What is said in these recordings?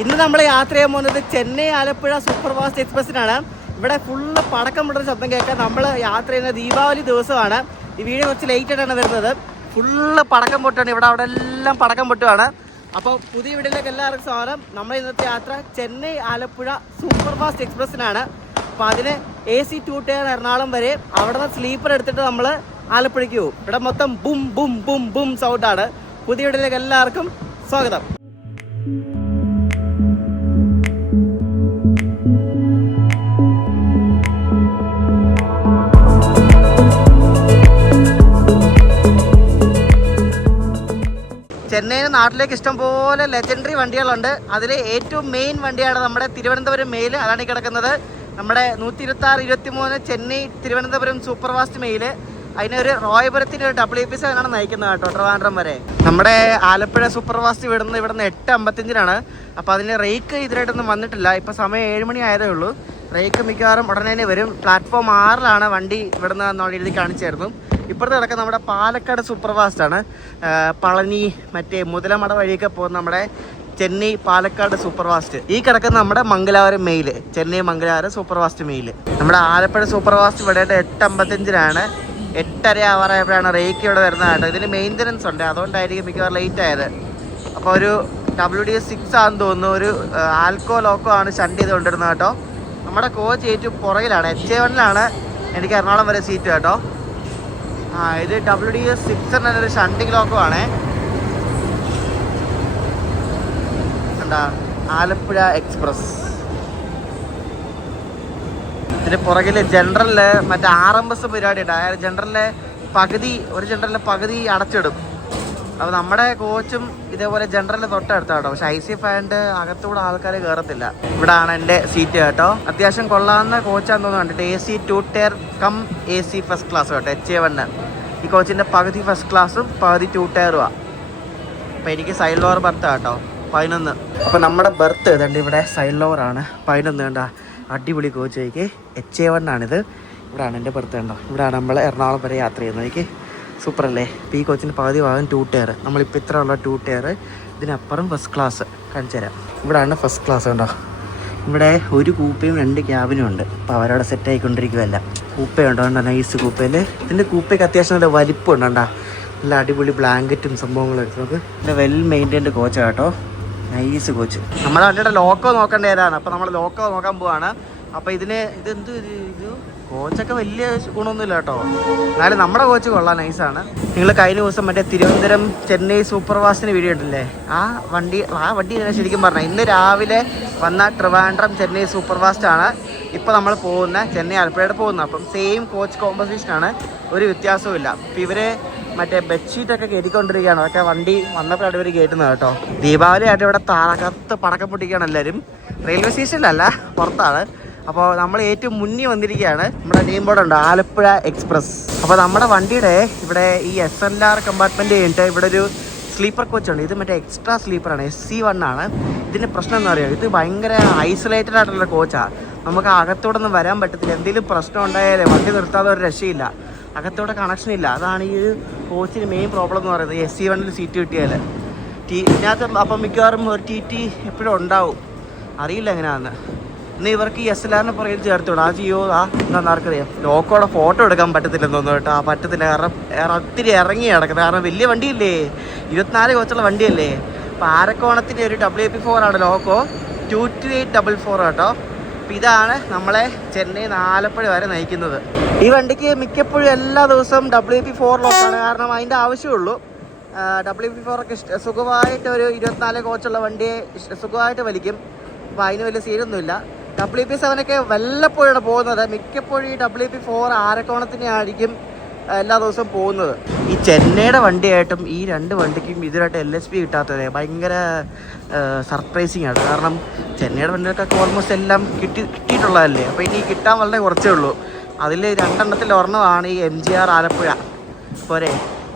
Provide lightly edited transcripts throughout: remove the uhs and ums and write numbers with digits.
ഇന്ന് നമ്മൾ യാത്ര ചെയ്യാൻ പോകുന്നത് ചെന്നൈ ആലപ്പുഴ സൂപ്പർ ഫാസ്റ്റ് എക്സ്പ്രസിനാണ്. ഇവിടെ ഫുള്ള് പടക്കം പൊട്ടുന്ന ശബ്ദം കേൾക്കാൻ. നമ്മൾ യാത്ര ചെയ്യുന്ന ദീപാവലി ദിവസമാണ്. ഈ വീഡിയോ കുറച്ച് ലേറ്റ് ആയിട്ടാണ് വരുന്നത്. ഫുള്ള് പടക്കം പൊട്ടാണ്. അവിടെ എല്ലാം പടക്കം പൊട്ടുകയാണ്. അപ്പോൾ പുതിയ വീഡിയോയിലേക്ക് എല്ലാവർക്കും സ്വാഗതം. നമ്മൾ ഇന്നത്തെ യാത്ര ചെന്നൈ ആലപ്പുഴ സൂപ്പർ ഫാസ്റ്റ് എക്സ്പ്രസിനാണ്. അപ്പോൾ അതിന് AC 2 ടയർ എറണാകുളം വരെ, അവിടെ നിന്ന് സ്ലീപ്പർ എടുത്തിട്ട് നമ്മൾ ആലപ്പുഴയ്ക്ക് പോകും. ഇവിടെ മൊത്തം ബും ബും ബും ബും സൗണ്ടാണ്. പുതിയ വീഡിയോയിലേക്ക് എല്ലാവർക്കും സ്വാഗതം. ചെന്നൈയിൽ നാട്ടിലേക്ക് ഇഷ്ടംപോലെ ലെജൻഡറി വണ്ടികളുണ്ട്. അതിൽ ഏറ്റവും മെയിൻ വണ്ടിയാണ് നമ്മുടെ തിരുവനന്തപുരം മെയിൽ. അതാണ് ഈ കിടക്കുന്നത്. നമ്മുടെ 126-23 Chennai Thiruvananthapuram super fast mail. അതിനൊരു റോയപുരത്തിൻ്റെ ഒരു WP7 ആണ് നയിക്കുന്നത് കേട്ടോ, ട്രിവാൻഡ്രം വരെ. നമ്മുടെ ആലപ്പുഴ സൂപ്പർ ഫാസ്റ്റ് ഇവിടുന്ന് 8:55 അപ്പോൾ അതിന് റേക്ക് ഇതിനായിട്ടൊന്നും വന്നിട്ടില്ല. ഇപ്പോൾ സമയം 7 മണി ആയതേ ഉള്ളൂ. റേക്ക് മിക്കവാറും ഉടനെ തന്നെ വരും. പ്ലാറ്റ്ഫോം 6 വണ്ടി ഇവിടുന്ന് നമ്മൾ എഴുതി കാണിച്ചായിരുന്നു. ഇപ്പോഴത്തെ കിടക്കുന്ന നമ്മുടെ പാലക്കാട് സൂപ്പർ ഫാസ്റ്റാണ്. പളനി മറ്റേ മുതലമട വഴിയൊക്കെ പോകുന്ന നമ്മുടെ ചെന്നൈ പാലക്കാട് സൂപ്പർ ഫാസ്റ്റ്. ഈ കിടക്കുന്ന നമ്മുടെ Mangalapuram mail, Chennai Mangalapuram super fast mail. നമ്മുടെ ആലപ്പുഴ സൂപ്പർ ഫാസ്റ്റ് ഇവിടെ 8:55 8:30 ആവാറായപ്പോഴാണ് റേക്ക് ഇവിടെ വരുന്നത് കേട്ടോ. ഇതിന് മെയിൻ്റനൻസ് ഉണ്ട്, അതുകൊണ്ടായിരിക്കും മിക്കവാറും ലേറ്റ് ആയത്. അപ്പോൾ ഒരു WD6 ആണെന്ന് തോന്നുന്നു. ഒരു ആൽക്കോ ലോക്കോ ആണ് ഷണ്ട് ചെയ്ത് കൊണ്ടിരുന്നത് കേട്ടോ. നമ്മുടെ കോച്ച് ഏറ്റവും പുറകിലാണ്, HA1 എനിക്ക് എറണാകുളം വരെ സീറ്റ് കേട്ടോ. ഇത് WD6 എന്നൊരു ഷണ്ടിങ് ലോക്കോ ആണേ. എന്താ ആലപ്പുഴ എക്സ്പ്രസ്. ഇതിന് പുറകിൽ ജനറലില് മറ്റേ RMS പരിപാടി ഉണ്ട്. അതായത് ഒരു ജനറലിലെ പകുതി അടച്ചിടും. അപ്പോൾ നമ്മുടെ കോച്ചും ഇതേപോലെ ജനറലിൽ തൊട്ടടുത്താട്ടോ. പക്ഷെ IC ഫാൻ്റെ അകത്തൂടെ ആൾക്കാർ കയറത്തില്ല. ഇവിടാണ് എൻ്റെ സീറ്റ് കേട്ടോ. അത്യാവശ്യം കൊള്ളാവുന്ന കോച്ചാന്ന് തോന്നുന്നു കണ്ടിട്ട്. AC 2 tier cum AC first class കേട്ടോ, HA1. ഈ കോച്ചിൻ്റെ പകുതി ഫസ്റ്റ് ക്ലാസ്സും പകുതി 2 ടയറുമാണ്. അപ്പോൾ എനിക്ക് സൈഡ് ലോവർ ബർത്ത് കേട്ടോ, 11. അപ്പോൾ നമ്മുടെ ബർത്ത് ഇതുണ്ട് ഇവിടെ, സൈഡ് ലോവറാണ് 11 കണ്ട. അടിപൊളി കോച്ച് എനിക്ക്. HA1 ആണിത്. ഇവിടെയാണ് എൻ്റെ ബർത്ത് കണ്ടോ. ഇവിടെയാണ് നമ്മൾ എറണാകുളം വരെ യാത്ര ചെയ്യുന്നത്. എനിക്ക് സൂപ്പർ അല്ലേ. ഇപ്പോൾ ഈ കോച്ചിൻ്റെ പകുതി ഭാഗം 2 ടയർ. നമ്മളിപ്പോൾ ഇത്ര ഉള്ള 2 ടയർ. ഇതിനപ്പുറം ഫസ്റ്റ് ക്ലാസ് കാണിച്ചു തരാം. ഇവിടെയാണ് ഫസ്റ്റ് ക്ലാസ് കണ്ടോ. ഇവിടെ ഒരു കൂപ്പയും 2 ക്യാബിനും ഉണ്ട്. അപ്പോൾ അവരവിടെ സെറ്റ് ആയിക്കൊണ്ടിരിക്കുകയല്ല. കൂപ്പയുണ്ടോ കണ്ടോ, നൈസ് കൂപ്പയിൽ. ഇതിൻ്റെ കൂപ്പയ്ക്ക് അത്യാവശ്യം നല്ല വലിപ്പം ഉണ്ടോ. നല്ല അടിപൊളി ബ്ലാങ്കറ്റും സംഭവങ്ങളൊക്കെ. നമുക്ക് നല്ല വെൽ മെയിൻറ്റൈൻഡ് കോച്ചാണ് കേട്ടോ, നൈസ് കോച്ച്. നമ്മുടെ വണ്ടിയുടെ ലോക്കോ നോക്കേണ്ട ഏതാണ്. അപ്പോൾ നമ്മൾ ലോക്കോ നോക്കാൻ പോവാണ്. അപ്പോൾ ഇതെന്ത് ഇത് കോച്ചൊക്കെ വലിയ ഗുണമൊന്നുമില്ല കേട്ടോ, എന്നാലും നമ്മുടെ കോച്ച് കൊള്ളാം, നൈസാണ്. നിങ്ങൾ കഴിഞ്ഞ ദിവസം മറ്റേ തിരുവനന്തപുരം ചെന്നൈ സൂപ്പർ ഫാസ്റ്റിന് വീഡിയോ ഇട്ടില്ലേ, ആ വണ്ടി തന്നെ ശരിക്കും പറഞ്ഞാൽ ഇന്ന് രാവിലെ വന്ന ട്രിവാൻഡ്രം ചെന്നൈ സൂപ്പർ ഫാസ്റ്റ് ആണ് ഇപ്പോൾ നമ്മൾ പോകുന്ന ചെന്നൈ ആലപ്പുഴയുടെ പോകുന്നത്. അപ്പം സെയിം കോച്ച് കോമ്പസിഷനാണ്, ഒരു വ്യത്യാസവും ഇല്ല. അപ്പം ഇവർ മറ്റേ ബെഡ്ഷീറ്റൊക്കെ കയറ്റിക്കൊണ്ടിരിക്കുകയാണ്. അതൊക്കെ വണ്ടി വന്നപ്പോഴാണ് ഇവർ കയറ്റുന്നത് കേട്ടോ. ദീപാവലി ആയിട്ട് ഇവിടെ താഴക്കത്ത് പടക്കം പൊട്ടിക്കുകയാണ് എല്ലാവരും. റെയിൽവേ സ്റ്റേഷനിലല്ല, പുറത്താണ്. അപ്പോൾ നമ്മൾ ഏറ്റവും മുന്നിൽ വന്നിരിക്കുകയാണ്. നമ്മുടെ നെയിം ബോർഡ് ഉണ്ട്, ആലപ്പുഴ എക്സ്പ്രസ്. അപ്പോൾ നമ്മുടെ വണ്ടിയുടെ ഇവിടെ ഈ SLR കമ്പാർട്ട്മെൻറ്റ് കഴിഞ്ഞിട്ട് ഇവിടെ ഒരു സ്ലീപ്പർ കോച്ചുണ്ട്. ഇത് മറ്റേ എക്സ്ട്രാ സ്ലീപ്പറാണ്, SC1 ആണ്. ഇതിൻ്റെ പ്രശ്നം എന്താ പറയുക, ഇത് ഭയങ്കര ഐസൊലേറ്റഡ് ആയിട്ടുള്ള കോച്ചാണ്. നമുക്ക് അകത്തോടെ ഒന്നും വരാൻ പറ്റത്തില്ല. എന്തെങ്കിലും പ്രശ്നം ഉണ്ടായാലേ വണ്ടി നിർത്താതെ ഒരു രക്ഷയില്ല, അകത്തോടെ കണക്ഷൻ ഇല്ല. അതാണ് ഈ കോച്ചിന് മെയിൻ പ്രോബ്ലം എന്ന് പറയുന്നത്. SC1 സീറ്റ് കിട്ടിയാൽ ഇതിനകത്ത് അപ്പം മിക്കവാറും ഒരു TT എപ്പോഴും ഉണ്ടാവും, അറിയില്ല എങ്ങനെയാണെന്ന്. ഇന്ന് ഇവർക്ക് ഈ SLRനെ പുറകിൽ ചേർത്തോളൂ. ആ ജിയോ എന്താണെന്നറിയാം. ലോക്കോടെ ഫോട്ടോ എടുക്കാൻ പറ്റത്തില്ലെന്ന് തോന്നുന്നു കേട്ടോ. പറ്റത്തില്ല, കാരണം ഒത്തിരി ഇറങ്ങി കിടക്കുന്നത്. കാരണം വലിയ വണ്ടിയല്ലേ, 24 കോച്ചുള്ള വണ്ടിയല്ലേ. അപ്പോൾ ആരക്കോണത്തിൻ്റെ ഒരു WP4 ആണ് ലോക്കോ, 22844 കേട്ടോ. അപ്പോൾ ഇതാണ് നമ്മളെ ചെന്നൈ ആലപ്പുഴ വരെ നയിക്കുന്നത്. ഈ വണ്ടിക്ക് മിക്കപ്പോഴും എല്ലാ ദിവസവും WP4 ലോക്കാണ്, കാരണം അതിൻ്റെ ആവശ്യമുള്ളൂ. WP4 ഒക്കെ സുഖമായിട്ട് ഒരു 24 കോച്ചുള്ള വണ്ടിയെ സുഖമായിട്ട് വലിക്കും. അപ്പോൾ അതിന് വലിയ സീനൊന്നുമില്ല. WP7 ഒക്കെ വല്ലപ്പോഴാണ് പോകുന്നത്. മിക്കപ്പോഴും ഈ WP4 ആരക്കോണത്തിനെ ആയിരിക്കും എല്ലാ ദിവസവും പോകുന്നത്. ഈ ചെന്നൈയുടെ വണ്ടിയായിട്ടും ഈ 2 വണ്ടിക്കും ഇതിലായിട്ട് LSP കിട്ടാത്തത് ഭയങ്കര സർപ്രൈസിങ് ആണ്. കാരണം ചെന്നൈയുടെ വണ്ടികൾക്കൊക്കെ ഓൾമോസ്റ്റ് എല്ലാം കിട്ടിയിട്ടുള്ളതല്ലേ. അപ്പോൾ ഇനി കിട്ടാൻ വളരെ കുറച്ചേ ഉള്ളൂ. അതിൽ 2 എണ്ണത്തിൽ ഒരെണ്ണമാണ് ഈ MGR ആലപ്പുഴ. പോരെ,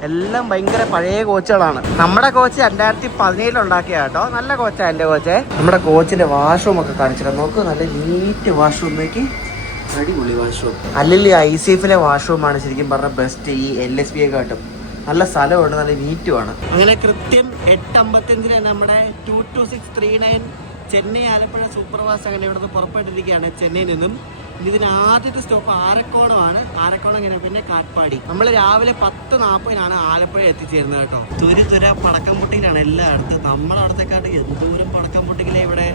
എല്ലാം ഭയങ്കര പഴയ കോച്ചുകളാണ്. നമ്മുടെ കോച്ച് 2017 ഉണ്ടാക്കിയ കേട്ടോ, നല്ല കോച്ചാണ് എൻ്റെ കോച്ച്. നമ്മുടെ കോച്ചിൻ്റെ വാഷ്റൂം ഒക്കെ കാണിച്ചിട്ട് നോക്ക്, നല്ല നീറ്റ് വാഷ്റൂമേക്ക്, അടിപൊളി വാഷ്റൂം. അല്ലെങ്കിൽ ICFലെ വാഷ്റൂമാണ് ശരിക്കും പറഞ്ഞാൽ ബെസ്റ്റ്. ഈ LSP ഒക്കെ കാട്ടും നല്ല സ്ഥലമുണ്ട്, നല്ല നീറ്റുമാണ്. അങ്ങനെ കൃത്യം 8:55 നമ്മുടെ 22639 ചെന്നൈ ആലപ്പുഴ സൂപ്പർ ഫാസ്റ്റ് അങ്ങനെ ഇവിടെ നിന്ന് പുറപ്പെട്ടിരിക്കുകയാണ് ചെന്നൈയിൽ നിന്നും. ഇതിന് ആദ്യത്തെ സ്റ്റോപ്പ് ആരക്കോണമാണ്. ആരക്കോണം ഇങ്ങനെ പിന്നെ കാട്ട്പാടി. നമ്മൾ രാവിലെ 10:40 ആലപ്പുഴ എത്തിച്ചേരുന്നത് കേട്ടോ. തുര പടക്കം പൊട്ടിയിലാണ് എല്ലായിടത്തും. നമ്മുടെ അടുത്തേക്കാട്ട് എന്തോരം പടക്കം പൊട്ടിക്കില്ല ഇവിടെ.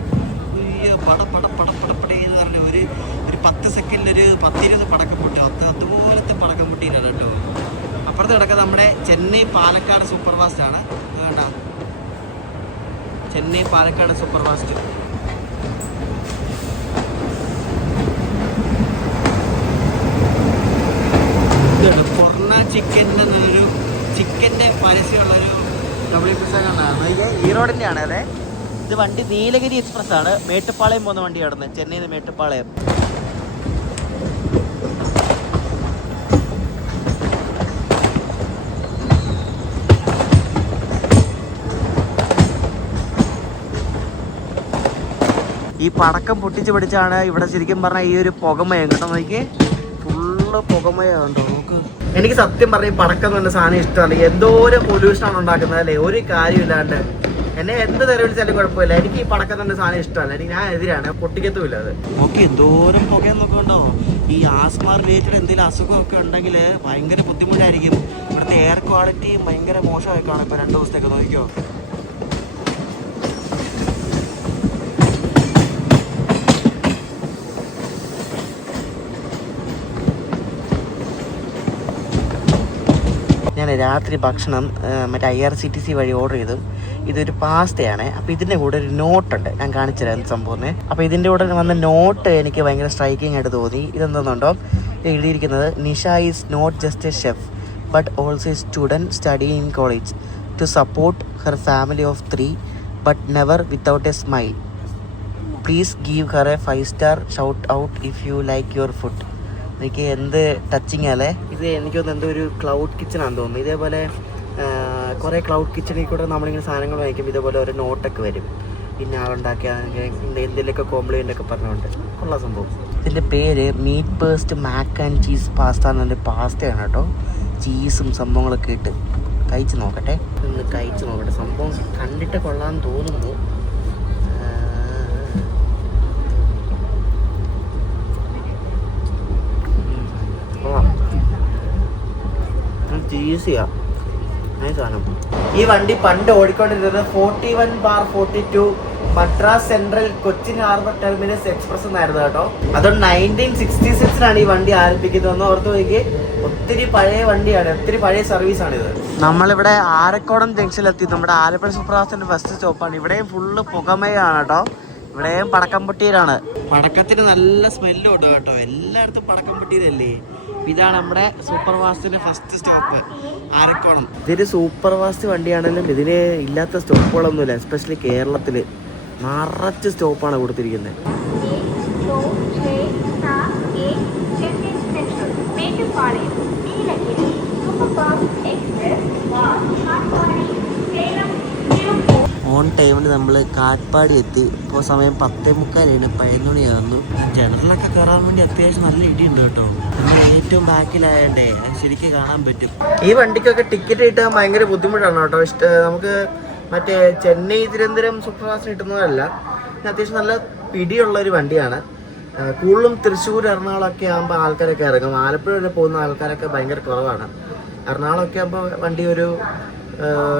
പടപ്പടപ്പടപ്പടപ്പടേന്ന് പറഞ്ഞ ഒരു 10 സെക്കൻഡിൽ ഒരു 10-20 പടക്കം പൊട്ടി. അതുപോലത്തെ പടക്കം പൊട്ടിയിലാണ് കേട്ടോ. അപ്പുറത്ത് കിടക്കുക നമ്മുടെ ചെന്നൈ പാലക്കാട് സൂപ്പർ ഫാസ്റ്റ് ആണ് കേട്ടോ. Chennai Palakkad super fast. പൊറണ ചിക്കൻ്റെ ചിക്കൻ്റെ പരസ്യമുള്ളൊരു WPS കാണാണ്. ഈ റോഡിൻ്റെ ആണ്. അതെ, ഇത് വണ്ടി നീലഗിരി എക്സ്പ്രസ് ആണ്. മേട്ടുപ്പാളയം പോകുന്ന വണ്ടിയാണ്. ചെന്നൈയിൽ നിന്ന് മേട്ടുപ്പാളയം. ഈ പടക്കം പൊട്ടിച്ച് പിടിച്ചാണ് ഇവിടെ ശരിക്കും പറഞ്ഞാൽ ഈ ഒരു പുകമയം കേട്ടോ. നോക്കി ഫുള്ള് പുകമയുണ്ടോ നോക്ക്. എനിക്ക് സത്യം പറഞ്ഞ ഈ പടക്കം എന്ന് പറഞ്ഞ സാധനം ഇഷ്ടമല്ല. എന്തോരം പൊല്യൂഷനാണ് ഉണ്ടാക്കുന്നത് അല്ലേ, ഒരു കാര്യമില്ലാണ്ട്. എന്നെ എന്ത് തെറി വിളിച്ചാലും കുഴപ്പമില്ല. എനിക്ക് ഈ പടക്കം തന്നെ സാധനം ഇഷ്ടമല്ല. എനിക്ക് ഞാൻ എതിരാണ്, പൊട്ടിക്കത്തുമില്ല അത്. ഓക്കെ, എന്തോരം പുകയെന്നൊക്കെ ഉണ്ടോ. ഈ ആസ്മ റിലേറ്റഡ് എന്തെങ്കിലും അസുഖമൊക്കെ ഉണ്ടെങ്കിൽ ഭയങ്കര ബുദ്ധിമുട്ടായിരിക്കും. ഇവിടുത്തെ എയർ ക്വാളിറ്റി ഭയങ്കര മോശമായി കാണും ഇപ്പോൾ 2 ദിവസത്തേക്ക്. നോക്കിക്കോ. ഞാൻ രാത്രി ഭക്ഷണം മറ്റേ IRCTC വഴി ഓർഡർ ചെയ്തു. ഇതൊരു പാസ്തയാണ്. അപ്പോൾ ഇതിൻ്റെ കൂടെ ഒരു നോട്ടുണ്ട്, ഞാൻ കാണിച്ചുതരാം സംഭവം. അപ്പോൾ ഇതിൻ്റെ കൂടെ വന്ന നോട്ട് എനിക്ക് ഭയങ്കര സ്ട്രൈക്കിംഗ് ആയിട്ട് തോന്നി. ഇതെന്താണെന്നുണ്ടോ എഴുതിയിരിക്കുന്നത്, Nisha is not just a chef but also a student study in college to support her family of 3 but never without a smile. Please give her a 5-star shout out if you like your food. എനിക്ക് എന്ത് touching അല്ലേ ഇത്. എനിക്ക് തോന്നുന്നു എന്തോ ഒരു cloud കിച്ചണാണെന്ന് തോന്നുന്നു. ഇതേപോലെ കുറേ ക്ലൗഡ് കിച്ചണിൽ കൂടെ നമ്മളിങ്ങനെ സാധനങ്ങൾ വാങ്ങിക്കും. ഇതേപോലെ ഒരു നോട്ടൊക്കെ വരും. പിന്നെ ആളുണ്ടാക്കിയ എന്തെങ്കിലുമൊക്കെ കോംപ്ലിമെൻ്റ് ഒക്കെ പറഞ്ഞുകൊണ്ട് ഉള്ള സംഭവം. ഇതിൻ്റെ പേര് meat paste mac and cheese pasta എന്നൊരു പാസ്തയാണ് കേട്ടോ. ചീസും സംഭവങ്ങളൊക്കെ ഇട്ട് കഴിച്ച് നോക്കട്ടെ. ഒന്ന് കഴിച്ച് നോക്കട്ടെ. സംഭവം കണ്ടിട്ട് കൊള്ളാമെന്ന് തോന്നുന്നു. ഈസിയാ സാധനം. ഈ വണ്ടി പണ്ട് ഓടിക്കൊണ്ടിരുന്നത് 41/42 Madras central Cochin harbour terminus express എന്നായിരുന്നു കേട്ടോ. അതുകൊണ്ട് 1966 ഈ വണ്ടി ആരംഭിക്കുന്നതെന്ന് ഓർത്ത് നോക്കി. ഒത്തിരി പഴയ വണ്ടിയാണ്, ഒത്തിരി പഴയ സർവീസാണിത്. നമ്മളിവിടെ ആരക്കോടം ജംഗ്ഷനിലെത്തി. നമ്മുടെ ആലപ്പുഴ സൂപ്പർ ഫാസ്റ്റിന്റെ ഫസ്റ്റ് സ്റ്റോപ്പാണ്. ഇവിടെയും ഫുള്ള് പുകമയാണ് കേട്ടോ. ഇവിടെയും പടക്കം പൊട്ടിയിലാണ്. പടക്കത്തിന് നല്ല സ്മെല്ലും ഉണ്ട് കേട്ടോ. എല്ലായിടത്തും പടക്കം പൊട്ടിയതല്ലേ. ഇതാണ് നമ്മുടെ സൂപ്പർ ഫാസ്റ്റിന്റെ ഫസ്റ്റ് സ്റ്റോപ്പ്, ആരക്കോണം. ഇതൊരു സൂപ്പർ ഫാസ്റ്റ് വണ്ടിയാണെങ്കിലും ഇതിന് ഇല്ലാത്ത സ്റ്റോപ്പുകളൊന്നുമില്ല. എസ്പെഷ്യലി കേരളത്തിൽ നിറച്ച് സ്റ്റോപ്പാണ് കൊടുത്തിരിക്കുന്നത്. ഓൺ ടൈമിന് നമ്മൾ കാട്ട്പാടി എത്തി. ഇപ്പോൾ സമയം 10:45, 11 മണിയാകുന്നു. ജനറലൊക്കെ കയറാൻ വേണ്ടി അത്യാവശ്യം നല്ല ഇടിയുണ്ട് കേട്ടോ. നമ്മൾ ഏറ്റവും ബാക്കിലായണ്ടേ ശരിക്കും കാണാൻ പറ്റും. ഈ വണ്ടിക്കൊക്കെ ടിക്കറ്റ് കിട്ടാൻ ഭയങ്കര ബുദ്ധിമുട്ടാണ് കേട്ടോ. നമുക്ക് മറ്റേ ചെന്നൈ തിരുവനന്തപുരം സൂപ്പർ ഫാസ്റ്റ് കിട്ടുന്നതല്ല. അത്യാവശ്യം നല്ല പിടിയുള്ളൊരു വണ്ടിയാണ്. കൂടുതലും തൃശ്ശൂർ എറണാകുളമൊക്കെ ആകുമ്പോൾ ആൾക്കാരൊക്കെ ഇറങ്ങും. ആലപ്പുഴ വരെ പോകുന്ന ആൾക്കാരൊക്കെ ഭയങ്കര കുറവാണ്. എറണാകുളമൊക്കെ ആകുമ്പോൾ വണ്ടി ഒരു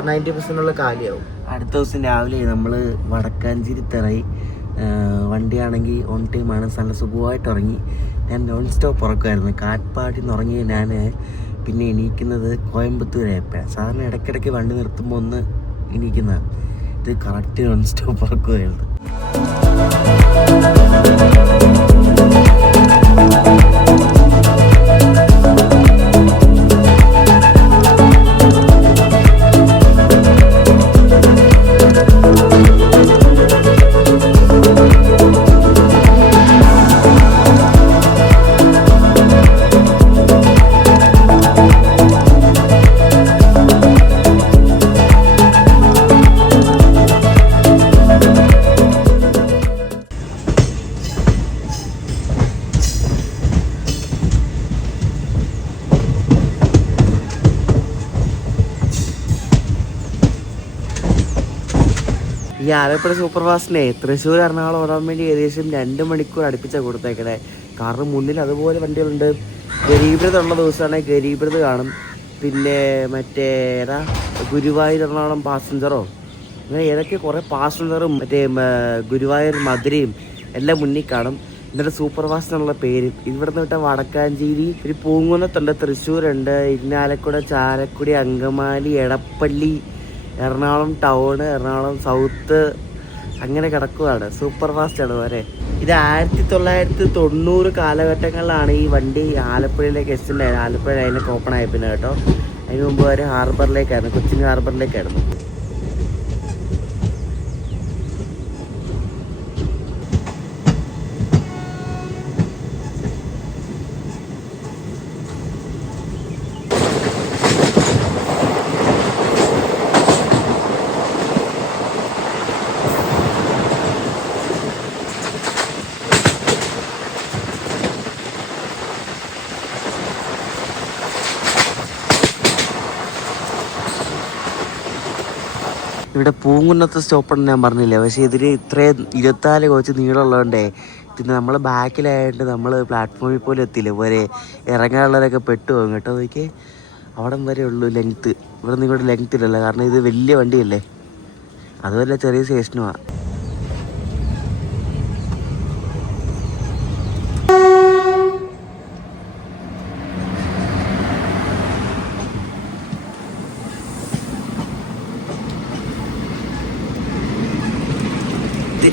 90% കാലിയാവും. അടുത്ത ദിവസം രാവിലെ നമ്മൾ വടക്കാഞ്ചേരി തിറയി. വണ്ടിയാണെങ്കിൽ ഓൺ ടൈമാണ്. നല്ല സുഖമായിട്ട് ഇറങ്ങി. ഞാൻ നോൺ സ്റ്റോപ്പ് ഉറക്കുമായിരുന്നു. കാട്ട്പാടിയിൽ നിന്ന് ഉറങ്ങി ഞാൻ പിന്നെ എണീക്കുന്നത് കോയമ്പത്തൂരായപ്പോഴാണ്. സാധാരണ ഇടയ്ക്കിടയ്ക്ക് വണ്ടി നിർത്തുമ്പോൾ ഒന്ന് എണീക്കുന്നതാണ്. ഇത് കറക്റ്റ് നോൺ സ്റ്റോപ്പ് ഉറക്കുമായിരുന്നു. ഈ ആലപ്പുഴ സൂപ്പർ ഫാസ്റ്റിനെ തൃശ്ശൂർ എറണാകുളം ഓടാൻ വേണ്ടി ഏകദേശം 2 മണിക്കൂർ അടുപ്പിച്ചാണ് കൊടുത്തേക്കണേ. കാരണം മുന്നിൽ അതുപോലെ വണ്ടികളുണ്ട്. ഗരീബ്രത് ഉള്ള ദിവസമാണെങ്കിൽ ഗരീബ്രത് കാണും. പിന്നെ മറ്റേ ഏതാ ഗുരുവായൂർ എറണാകുളം പാസഞ്ചറോ അങ്ങനെ ഏതൊക്കെ കുറേ പാസഞ്ചറും മറ്റേ ഗുരുവായൂർ മധുരയും എല്ലാം മുന്നിൽ കാണും. എന്നിട്ട് സൂപ്പർ ഫാസ്റ്റ് എന്നുള്ള പേര്. ഇവിടുന്ന് വിട്ട വടക്കാഞ്ചേരി, ഒരു പൂങ്കുന്നത്തുണ്ട്, തൃശ്ശൂരുണ്ട്, ഇരിഞ്ഞാലക്കുട, ചാലക്കുടി, അങ്കമാലി, എടപ്പള്ളി, എറണാകുളം ടൗണ്, എറണാകുളം സൗത്ത്, അങ്ങനെ കിടക്കുകയാണ്. സൂപ്പർ ഫാസ്റ്റാണ് വരെ. ഇത് 1990 കാലഘട്ടങ്ങളിലാണ് ഈ വണ്ടി ആലപ്പുഴയിലേക്ക് എത്തുന്നത്. ആലപ്പുഴ അതിനൊക്കെ ഓപ്പൺ ആയി പിന്നെ കേട്ടോ. അതിന് മുമ്പ് വരെ ഹാർബറിലേക്കായിരുന്നു, കൊച്ചിൻ ഹാർബറിലേക്കായിരുന്നു. ഇവിടെ പൂങ്കുന്നത്ത് സ്റ്റോപ്പുണ്ടെന്ന് ഞാൻ പറഞ്ഞില്ലേ, പക്ഷേ ഇതിന് ഇത്രയും 24 കോച്ച് നീളമുള്ളതുകൊണ്ടേ പിന്നെ നമ്മൾ ബാക്കിലായിട്ട് നമ്മൾ പ്ലാറ്റ്ഫോമിൽ പോലും എത്തിയില്ല. പോലെ ഇറങ്ങാനുള്ളവരൊക്കെ പെട്ടുപോകും കേട്ടോ. നോക്കിയേ അവിടം വരെ ഉള്ളൂ ലെങ്ത്ത്. ഇവിടെ നിന്ന് ഇങ്ങോട്ട് ലെങ്ത്ത് ഇല്ലല്ലോ, കാരണം ഇത് വലിയ വണ്ടിയല്ലേ, അതുമല്ല ചെറിയ സ്റ്റേഷനുമാണ്.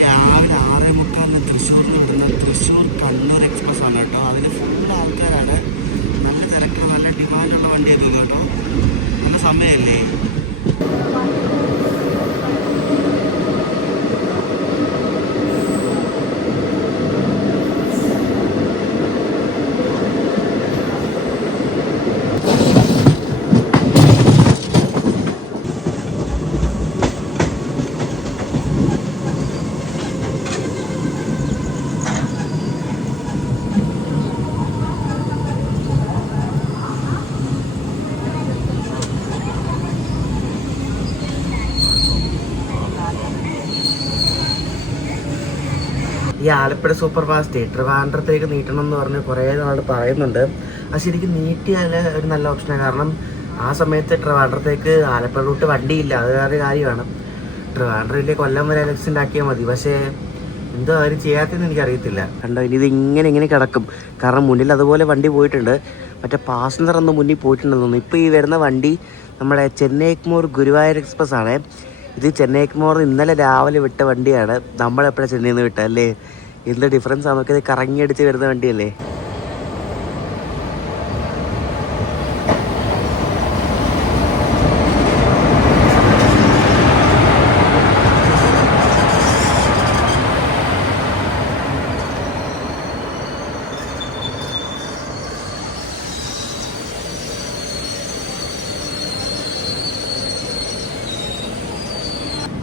രാവിലെ 6:45 തൃശ്ശൂരിൽ വിടുന്ന തൃശ്ശൂർ കണ്ണൂർ എക്സ്പ്രസ് ആണ് കേട്ടോ. അതിൽ ഫുൾ ആൾക്കാരാണ്. നല്ല തിരക്ക്, നല്ല ഡിമാൻഡുള്ള വണ്ടിയാണ് തോന്നുന്നു കേട്ടോ. നല്ല സമയമല്ലേ. ഈ ആലപ്പുഴ സൂപ്പർ ഫാസ്റ്റ് ട്രിവാൻഡ്രത്തേക്ക് നീട്ടണം എന്ന് പറഞ്ഞ് കുറേ നാൾ പറയുന്നുണ്ട്. അത് ശരിക്കും നീട്ടിയാൽ ഒരു നല്ല ഓപ്ഷനാണ്. കാരണം ആ സമയത്ത് ട്രിവാൻഡ്രത്തേക്ക് ആലപ്പുഴ റൂട്ട് വണ്ടിയില്ല, അത് വേറെ കാര്യമാണ്. ട്രിവാൻഡ്രയിലെ കൊല്ലം വരെ ആക്സിഡൻ്റ് ആക്കിയാൽ മതി. പക്ഷേ എന്തോ അവർ ചെയ്യാത്തതെന്ന് എനിക്കറിയത്തില്ല. കണ്ടോ, ഇനി ഇത് ഇങ്ങനെ കിടക്കും. കാരണം മുന്നിൽ അതുപോലെ വണ്ടി പോയിട്ടുണ്ട്. മറ്റേ പാസഞ്ചർ ഒന്ന് മുന്നിൽ പോയിട്ടുണ്ടെന്ന് തോന്നുന്നു. ഇപ്പോൾ ഈ വരുന്ന വണ്ടി നമ്മുടെ ചെന്നൈ എഗ്മോർ ഗുരുവായൂർ എക്സ്പ്രസ് ആണ്. ഇത് ചെന്നൈ എഗ്മോർ ഇന്നലെ രാവിലെ വിട്ട വണ്ടിയാണ്. നമ്മളെപ്പോഴാണ് ചെന്നൈയിൽ നിന്ന് വിട്ടത് അല്ലേ? എന്ത് ഡിഫറൻസ് ആണ് നോക്കിയത്. കറങ്ങി അടിച്ച് വരുന്ന വണ്ടിയല്ലേ.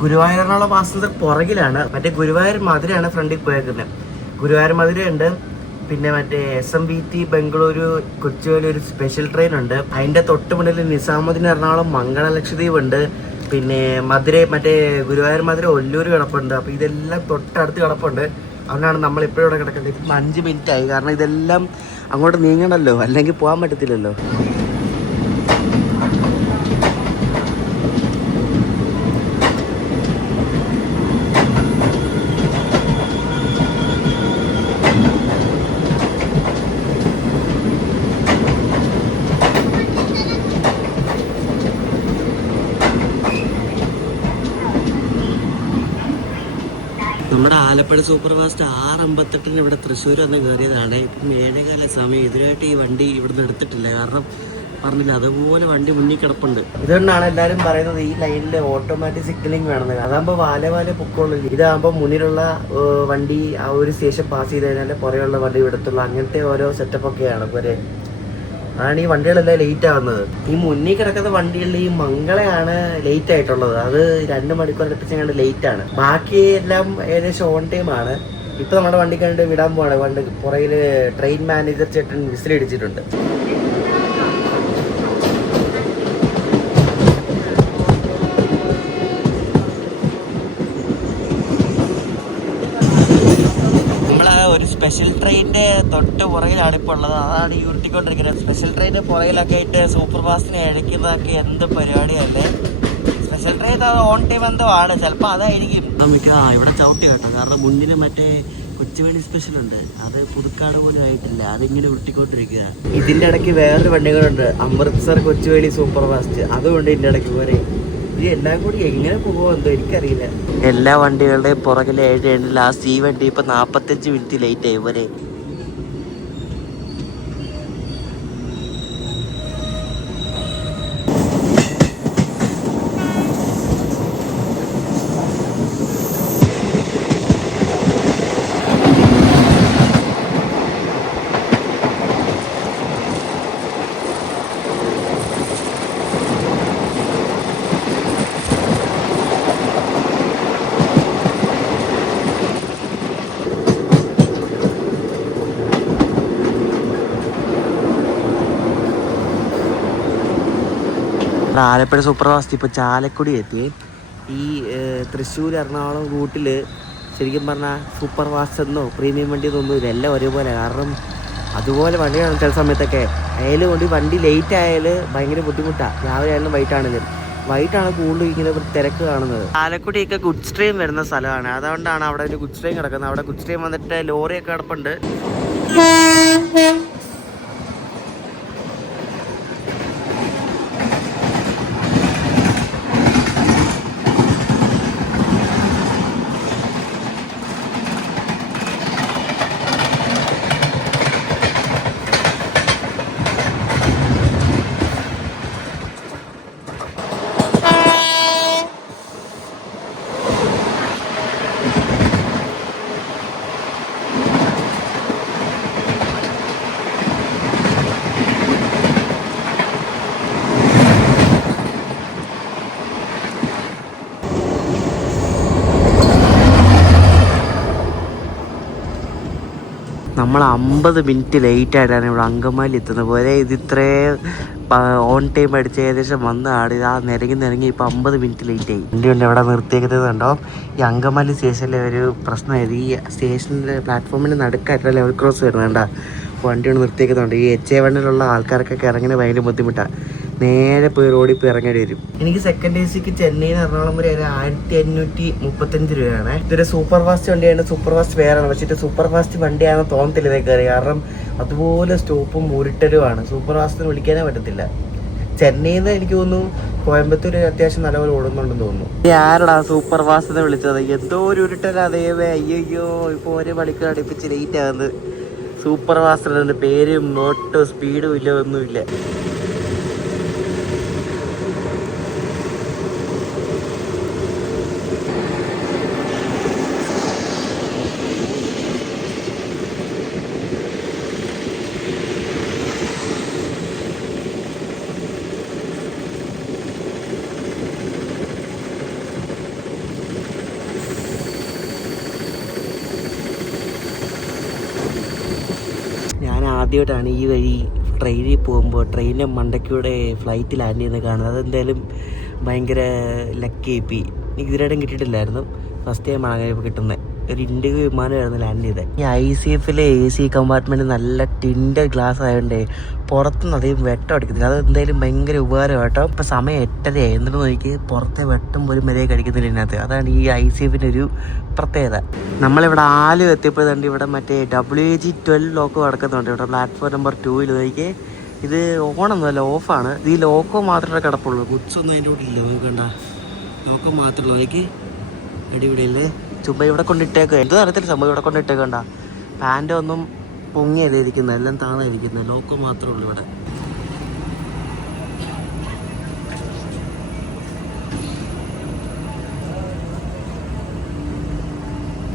ഗുരുവായൂർ എറണാകുളം പാസഞ്ചർ പുറകിലാണ്. മറ്റേ ഗുരുവായൂർ മധുരയാണ് ഫ്രണ്ടിൽ പോയേക്കുന്നത്. ഗുരുവായൂർ മധുരയുണ്ട്. പിന്നെ മറ്റേ SMBT ബംഗളൂരു കൊച്ചുവേലി ഒരു സ്പെഷ്യൽ ട്രെയിൻ ഉണ്ട്. അതിൻ്റെ തൊട്ട് മുന്നിൽ നിസാമുദ്ദീൻ എറണാകുളം മംഗള ലക്ഷദ്വീപ് ഉണ്ട്. പിന്നെ മധുര മറ്റേ ഗുരുവായൂർ മധുര ഒല്ലൂർ കിടപ്പുണ്ട്. അപ്പോൾ ഇതെല്ലാം തൊട്ടടുത്ത് കിടപ്പുണ്ട്. അതുകൊണ്ടാണ് നമ്മൾ ഇപ്പോഴും ഇവിടെ കിടക്കേണ്ടത്. ഇപ്പം 5 മിനിറ്റ് ആയി. കാരണം ഇതെല്ലാം അങ്ങോട്ട് നീങ്ങണമല്ലോ, അല്ലെങ്കിൽ പോകാൻ പറ്റത്തില്ലല്ലോ. നമ്മുടെ ആലപ്പുഴ സൂപ്പർ ഫാസ്റ്റ് 6:58 ഇവിടെ തൃശ്ശൂർ വന്ന് കയറിയതാണ്. ഇപ്പം 7:15 സമയം. ഇതിനായിട്ട് ഈ വണ്ടി ഇവിടുന്ന് എടുത്തിട്ടില്ല. കാരണം പറഞ്ഞില്ല, അതുപോലെ വണ്ടി മുന്നിൽ കിടപ്പുണ്ട്. ഇതുകൊണ്ടാണ് എല്ലാവരും പറയുന്നത് ഈ ലൈനിൽ ഓട്ടോമാറ്റിക് സിഗ്നലിംഗ് വേണമെന്ന്. അതാകുമ്പോൾ വാല പൊക്കോളൂ. ഇതാകുമ്പോൾ മുന്നിലുള്ള വണ്ടി ആ ഒരു സ്റ്റേഷൻ പാസ് ചെയ്ത് കഴിഞ്ഞാൽ പുറയുള്ള വണ്ടി വിടത്തുള്ളൂ. അങ്ങനത്തെ ഓരോ സെറ്റപ്പൊക്കെയാണ് ഇവരെ. അതാണ് ഈ വണ്ടികളെല്ലാം ലേറ്റ് ആവുന്നത്. ഈ മുന്നിൽ കിടക്കുന്ന വണ്ടികളിൽ ഈ മംഗളയാണ് ലേറ്റ് ആയിട്ടുള്ളത്. അത് 2 മണിക്കൂർ അടുപ്പിച്ചങ്ങാണ്ട് ലേറ്റ് ആണ്. ബാക്കി എല്ലാം ഏകദേശം ഓൺ ടൈം ആണ്. ഇപ്പൊ നമ്മുടെ വണ്ടി കണ്ട് വിടാൻ പോവാണ്. വണ്ടി പുറകിൽ ട്രെയിൻ മാനേജർ ചേട്ടൻ വിസിലടിച്ചിട്ടുണ്ട്. ഒരു സ്പെഷ്യൽ ട്രെയിനിന്റെ തൊട്ട് പുറകിലാണ് ഇപ്പോൾ ഉള്ളത്. അതാണ് ഈ ഉരുട്ടിക്കൊണ്ടിരിക്കുന്നത്. സ്പെഷ്യൽ ട്രെയിനിന്റെ പുറകിലൊക്കെ ആയിട്ട് സൂപ്പർ ഫാസ്റ്റിനെ അഴിക്കുന്നതൊക്കെ എന്ത് പരിപാടിയല്ലേ. സ്പെഷ്യൽ ട്രെയിൻ അത് ഓൺ ടൈം എന്തോ ആണ്, ചിലപ്പോൾ അതായിരിക്കും. ഇവിടെ ചവിട്ടി കേട്ടോ, കാരണം മുന്നിൽ മറ്റേ കൊച്ചുവേണി സ്പെഷ്യൽ ഉണ്ട്, അത് പുതുക്കാട് പോലും ആയിട്ടില്ല, അതിങ്ങനെ ഉരുട്ടിക്കൊണ്ടിരിക്കുക. ഇതിന്റെ ഇടയ്ക്ക് വേറൊരു വണ്ടികളുണ്ട്, അമൃത്സർ കൊച്ചുവേളി സൂപ്പർ ഫാസ്റ്റ്, അതുകൊണ്ട് ഇതിന്റെ ഇടയ്ക്ക് പോലെ. ഇത് എല്ലാം കൂടി എങ്ങനെ പോകുമോ എന്തോ എനിക്കറിയില്ല. എല്ലാ വണ്ടികളുടെയും പുറകിൽ 7 ലാസ്റ്റ് ഈ വണ്ടി ഇപ്പൊ 45 മിനിറ്റ് ലേറ്റ് ആയി ഇവരെ. ആലപ്പുഴ സൂപ്പർ ഫാസ്റ്റ് ഇപ്പോൾ ചാലക്കുടി എത്തി. ഈ തൃശ്ശൂർ എറണാകുളം റൂട്ടിൽ ശരിക്കും പറഞ്ഞാൽ സൂപ്പർ ഫാസ്റ്റ് എന്നോ പ്രീമിയം വണ്ടി എന്നൊന്നും ഇല്ല, എല്ലാം ഒരേപോലെ. കാരണം അതുപോലെ വണ്ടിയാണ് ചില സമയത്തൊക്കെ. അതിൽ കൊണ്ട് വണ്ടി ലേറ്റ് ആയാൽ ഭയങ്കര ബുദ്ധിമുട്ടാണ്. രാവിലെ ആയാലും വൈകിട്ടാണ് കൂടുതൽ ഇങ്ങനെ തിരക്ക് കാണുന്നത്. ചാലക്കുടിയൊക്കെ ഗുഡ് സ്ട്രീം വരുന്ന സ്ഥലമാണ്, അതുകൊണ്ടാണ് അവിടെ ഒരു ഗുഡ് സ്ട്രീം കിടക്കുന്നത്. അവിടെ ഗുഡ് സ്ട്രീം വന്നിട്ട് ലോറിയൊക്കെ കിടപ്പുണ്ട്. നമ്മൾ 50 മിനിറ്റ് ലേറ്റ് ആയിട്ടാണ് ഇവിടെ അങ്കമാലി എത്തുന്നത്. പോലെ ഇത് ഇത്രയും ഓൺ ടൈം അടിച്ച് ഏകദേശം വന്നതാണ്. ഇത് നിരങ്ങി ഇപ്പോൾ 50 മിനിറ്റ് ലേറ്റ് ആയി. വണ്ടി കൊണ്ട് എവിടെ നിർത്തിയേക്കുന്നുണ്ടോ, ഈ അങ്കമാലി സ്റ്റേഷനിലെ ഒരു പ്രശ്നമായത്, ഈ സ്റ്റേഷനിലെ പ്ലാറ്റ്ഫോമിൻ്റെ നടുക്കായിട്ടുള്ള ലെവൽ ക്രോസ് വരുന്നുണ്ടോ, വണ്ടി കൊണ്ട് നിർത്തിയേക്കുന്നുണ്ട്. ഈ HA1 ആൾക്കാർക്കൊക്കെ ഇറങ്ങുന്നത് ഭയങ്കര ബുദ്ധിമുട്ടാണ്. നേരെ പോയി റോഡിൽ പോയി ഇറങ്ങേണ്ടി വരും. എനിക്ക് സെക്കൻഡ് AC ചെന്നൈയിൽ നിന്ന് എറണാകുളം വരെ 1535 രൂപയാണ്. ഇതൊരു സൂപ്പർ ഫാസ്റ്റ് വണ്ടിയാണ്. സൂപ്പർ ഫാസ്റ്റ് വേറെയാണ്, പക്ഷേ ഇത് സൂപ്പർ ഫാസ്റ്റ് വണ്ടിയാണെന്ന് തോന്നത്തില്ല ഇതേ കയറി. കാരണം അതുപോലെ സ്റ്റോപ്പും ഉരുട്ടലുമാണ്. സൂപ്പർ ഫാസ്റ്റിന് വിളിക്കാനേ പറ്റത്തില്ല. ചെന്നൈയിൽ നിന്ന് എനിക്ക് തോന്നുന്നു കോയമ്പത്തൂർ അത്യാവശ്യം നല്ലപോലെ ഓടുന്നുണ്ടെന്ന് തോന്നുന്നു. ആരടാ സൂപ്പർ ഫാസ്റ്റ് എന്ന് വിളിച്ചത്? എന്തോ ഒരു ഉരുട്ടല അതേവേ. അയ്യോ ഇപ്പോൾ 1 മണിക്കൂർ അടുപ്പിച്ച് ലേറ്റ് ആകുന്നത്. സൂപ്പർ ഫാസ്റ്റ് പേരും നോട്ടോ സ്പീഡും ഇല്ല, ഒന്നുമില്ല. ആദ്യമായിട്ടാണ് ഈ വഴി ട്രെയിനിൽ പോകുമ്പോൾ ട്രെയിനിൻ്റെ മണ്ടയ്ക്കൂടെ ഫ്ലൈറ്റ് ലാൻഡ് ചെയ്യുന്നത് കാണുന്നത്. അതെന്തായാലും ഭയങ്കര ലക്കി ആയിപ്പോയി. എനിക്ക് ഇതിനായിട്ടും കിട്ടിയിട്ടില്ലായിരുന്നു, ഫസ്റ്റ് ടൈമാണ് അങ്ങനെ കിട്ടുന്നത്. ഒരു ഇൻഡിഗോ വിമാനമായിരുന്നു ലാൻഡ് ചെയ്തത്. ഈ ICFലെ AC കമ്പാർട്ട്മെൻറ്റ് നല്ല ടിൻഡഡ് ഗ്ലാസ് ആയതുകൊണ്ട് പുറത്തുനിന്ന് അധികം വെട്ടം അടിക്കത്തില്ല. അത് എന്തായാലും ഭയങ്കര ഉപകാരം കേട്ടോ. ഇപ്പം സമയം 8:30 എന്നിട്ട് നോക്കി പുറത്തെ വെട്ടം പോലും വരെ കഴിക്കുന്നില്ല ഇതിനകത്ത്. അതാണ് ഈ ICFിൻ്റെ ഒരു പ്രത്യേകത. നമ്മളിവിടെ ആലും എത്തിയപ്പോഴാണ്ട് ഇവിടെ മറ്റേ WAG12 ലോക്കോ കിടക്കുന്നുണ്ട്. ഇവിടെ പ്ലാറ്റ്ഫോം നമ്പർ 2 നോക്കി. ഇത് ഓണൊന്നുമല്ല, ഓഫാണ്. ഇത് ഈ ലോക്കോ മാത്രമേ കിടപ്പുള്ളൂ, ഗുഡ്സൊന്നും അതിൻ്റെ കൂടെ ഇല്ല. നോക്കണ്ട, ലോക്കോ മാത്രമേ നോക്കി. അടിപൊളിയല്ലേ? ചുമ്മാ ഇവിടെ കൊണ്ടിട്ടേക്കുക, എന്ത് തരത്തിൽ സംഭവം ഇവിടെ കൊണ്ടിട്ടേക്കണ്ട. പാൻ്റ് ഒന്നും പൊങ്ങിയല്ലേ ഇരിക്കുന്നത്, എല്ലാം താണായിരിക്കുന്നത്. ലോക്കോ മാത്രമേ ഉള്ളൂ ഇവിടെ.